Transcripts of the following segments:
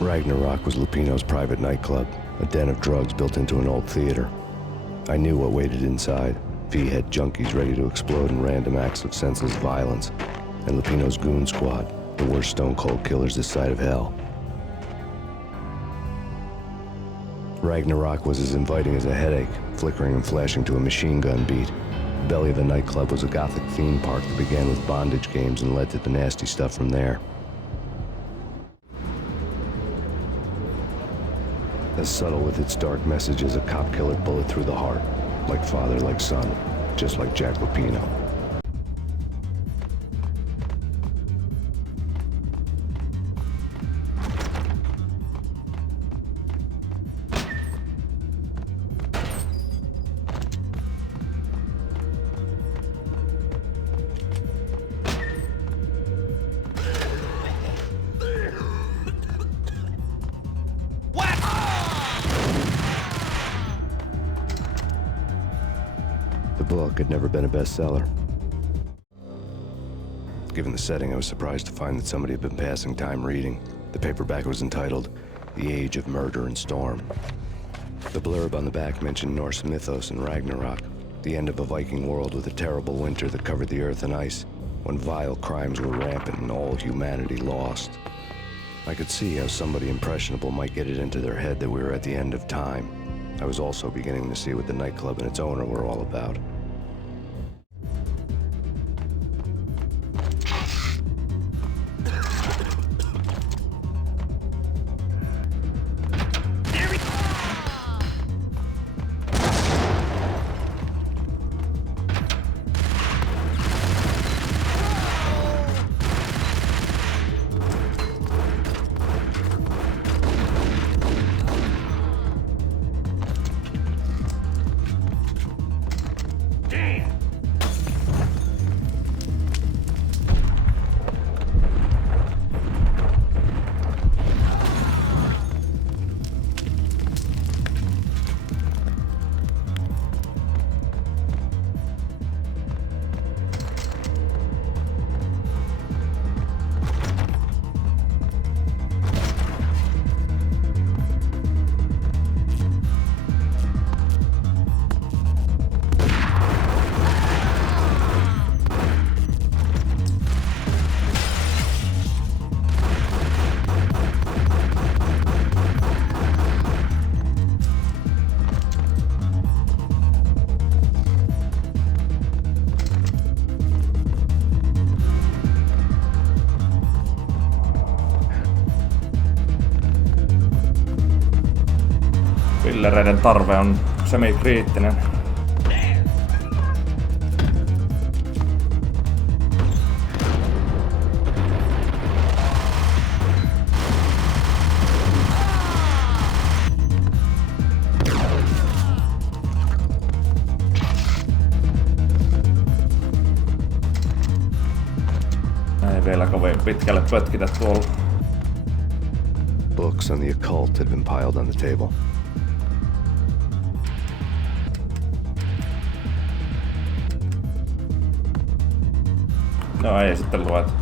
Ragnarok was Lupino's private nightclub, a den of drugs built into an old theater. I knew what waited inside. V-head junkies ready to explode in random acts of senseless violence, and Lupino's goon squad, the worst stone-cold killers this side of hell. Ragnarok was as inviting as a headache, flickering and flashing to a machine gun beat. The belly of the nightclub was a gothic theme park that began with bondage games and led to the nasty stuff from there. As subtle with its dark message as a cop-killer bullet through the heart. Like father, like son, just like Jack Lupino. The book had never been a bestseller. Given the setting, I was surprised to find that somebody had been passing time reading. The paperback was entitled, The Age of Murder and Storm. The blurb on the back mentioned Norse mythos and Ragnarok, the end of a Viking world with a terrible winter that covered the earth in ice, when vile crimes were rampant and all humanity lost. I could see how somebody impressionable might get it into their head that we were at the end of time. I was also beginning to see what the nightclub and its owner were all about. Pillereiden tarve on semikriittinen. Ei vielä kovin pitkälle pötkitä tuolla. Books on the occult had been piled on the table. No ei sitten lueta.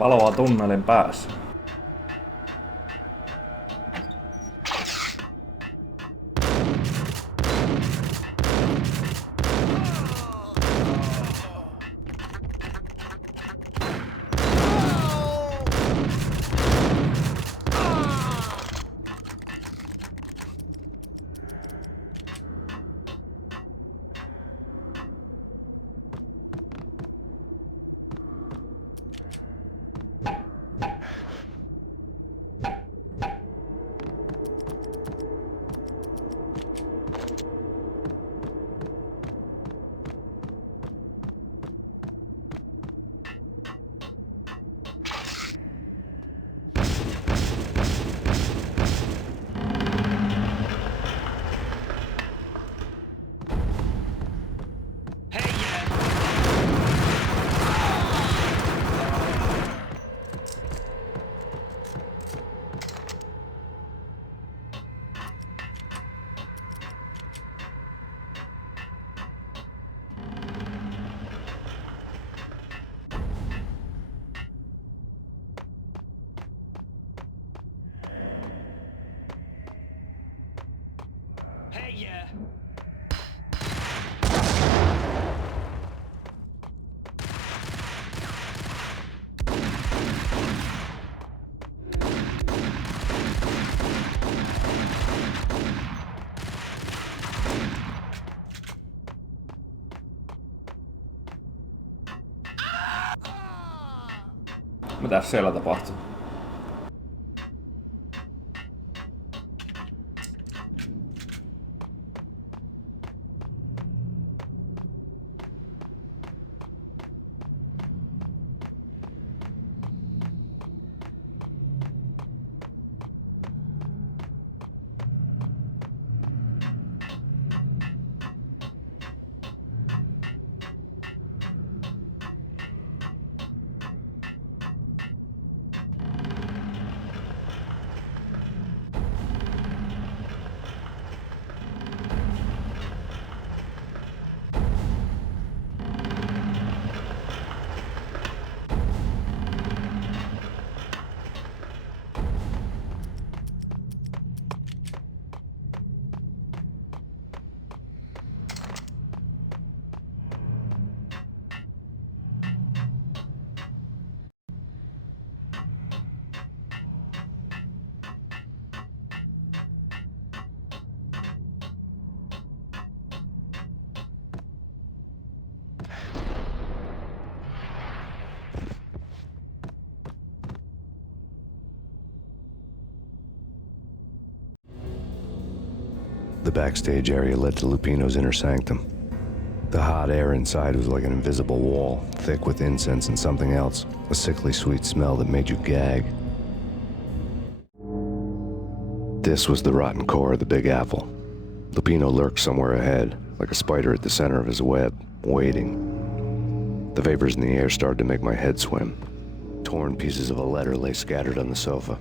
Valoa tunnelin päässä. Mitäs siellä tapahtuu? The backstage area led to Lupino's inner sanctum. The hot air inside was like an invisible wall, thick with incense and something else, a sickly sweet smell that made you gag. This was the rotten core of the Big Apple. Lupino lurked somewhere ahead, like a spider at the center of his web, waiting. The vapors in the air started to make my head swim. Torn pieces of a letter lay scattered on the sofa.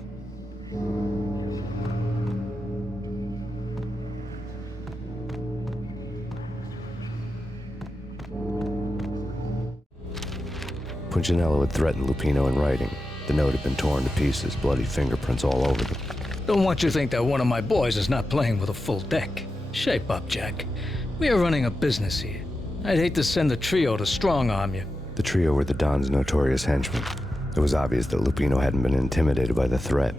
Punchinello had threatened Lupino in writing. The note had been torn to pieces, bloody fingerprints all over them. Don't want you to think that one of my boys is not playing with a full deck. Shape up, Jack. We are running a business here. I'd hate to send the trio to strong-arm you. The trio were the Don's notorious henchmen. It was obvious that Lupino hadn't been intimidated by the threat.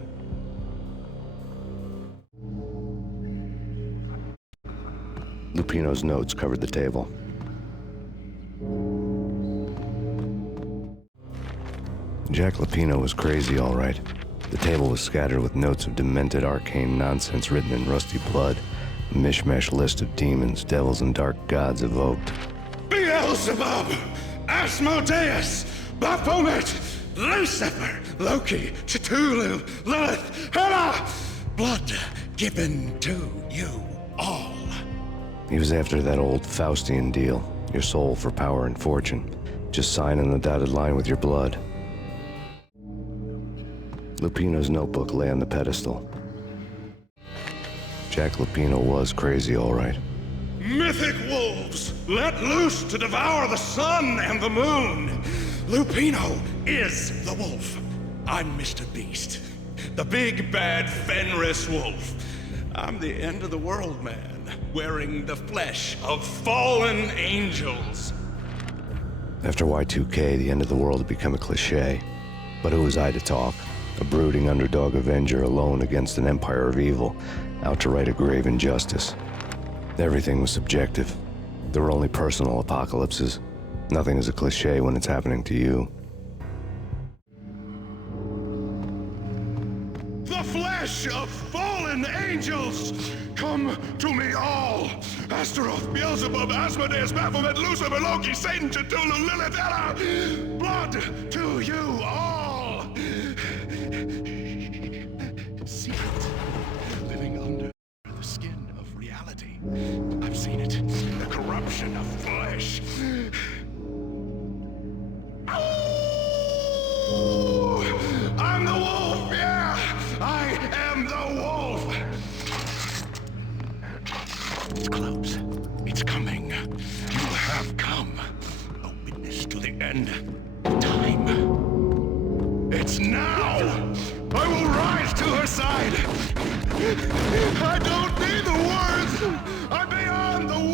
Lupino's notes covered the table. Jack Lupino was crazy, all right. The table was scattered with notes of demented arcane nonsense written in rusty blood, a mishmash list of demons, devils, and dark gods evoked. Beelzebub, Asmodeus, Baphomet, Lucifer, Loki, Cthulhu, Lilith, Hela, blood given to you all. He was after that old Faustian deal, your soul for power and fortune. Just sign on the dotted line with your blood. Lupino's notebook lay on the pedestal. Jack Lupino was crazy, all right. Mythic wolves, let loose to devour the sun and the moon. Lupino is the wolf. I'm Mr. Beast, the big bad Fenris wolf. I'm the end of the world man, wearing the flesh of fallen angels. After Y2K, the end of the world had become a cliche. But who was I to talk? A brooding underdog avenger alone against an empire of evil, out to right a grave injustice. Everything was subjective. There were only personal apocalypses. Nothing is a cliche when it's happening to you. The flesh of fallen angels! Come to me all! Astaroth, Beelzebub, Asmodeus, Baphomet, Lucifer, Loki, Satan, Cthulhu, Lilith, Ella! Blood to you all! See it, living under the skin of reality. I've seen it, the corruption of flesh. Oh! I'm the wolf, yeah! I am the wolf! It's close. It's coming. You have come. A witness to the end. Time. It's now! I will rise to her side! I don't need the words! I'm beyond the words!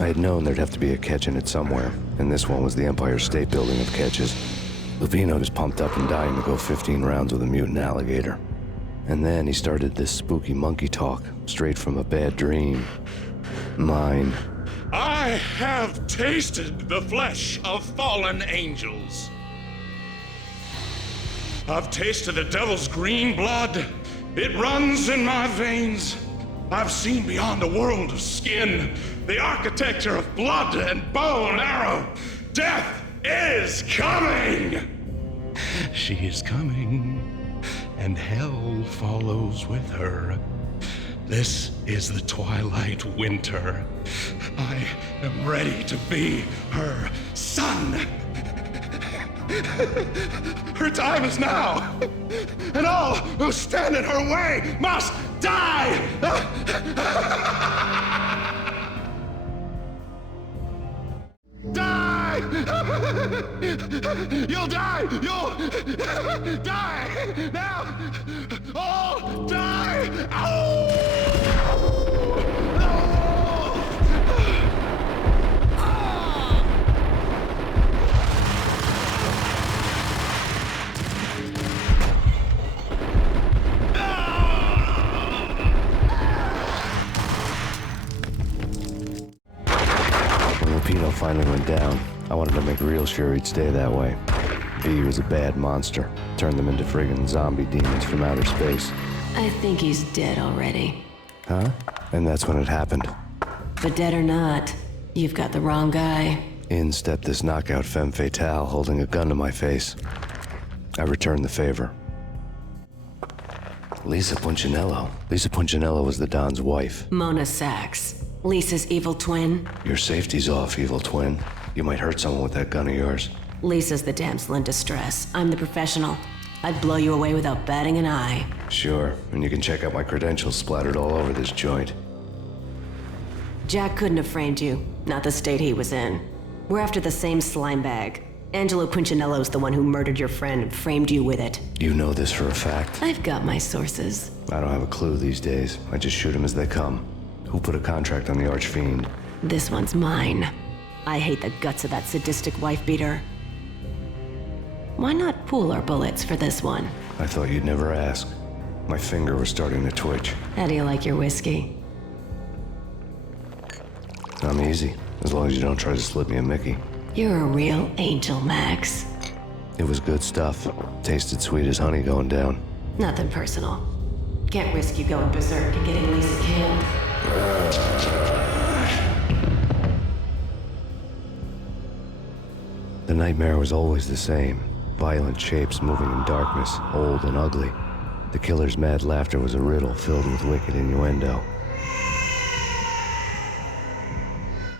I had known there'd have to be a catch in it somewhere, and this one was the Empire State Building of catches. Lupino was pumped up and dying to go 15 rounds with a mutant alligator. And then he started this spooky monkey talk, straight from a bad dream. Mine. I have tasted the flesh of fallen angels. I've tasted the devil's green blood. It runs in my veins. I've seen beyond the world of skin, the architecture of blood and bow and arrow. Death is coming! She is coming, and hell follows with her. This is the twilight winter. I am ready to be her son. Her time is now, and all who stand in her way must die! Die! You'll die! You'll die! Now! All die! When Lupino finally went down, I wanted to make real sure he'd stay that way. V was a bad monster. Turned them into friggin' zombie demons from outer space. I think he's dead already. Huh? And that's when it happened. But dead or not, you've got the wrong guy. In stepped this knockout femme fatale holding a gun to my face. I returned the favor. Lisa Punchinello. Lisa Punchinello was the Don's wife. Mona Sachs. Lisa's evil twin. Your safety's off, evil twin. You might hurt someone with that gun of yours. Lisa's the damsel in distress. I'm the professional. I'd blow you away without batting an eye. Sure, and you can check out my credentials splattered all over this joint. Jack couldn't have framed you. Not the state he was in. We're after the same slime bag. Angelo Punchinello's the one who murdered your friend and framed you with it. You know this for a fact. I've got my sources. I don't have a clue these days. I just shoot them as they come. Who put a contract on the Archfiend? This one's mine. I hate the guts of that sadistic wife-beater. Why not pool our bullets for this one? I thought you'd never ask. My finger was starting to twitch. How do you like your whiskey? I'm easy, as long as you don't try to slip me a Mickey. You're a real angel, Max. It was good stuff. Tasted sweet as honey going down. Nothing personal. Can't risk you going berserk and getting Lisa killed. The nightmare was always the same. Violent shapes moving in darkness, old and ugly. The killer's mad laughter was a riddle filled with wicked innuendo.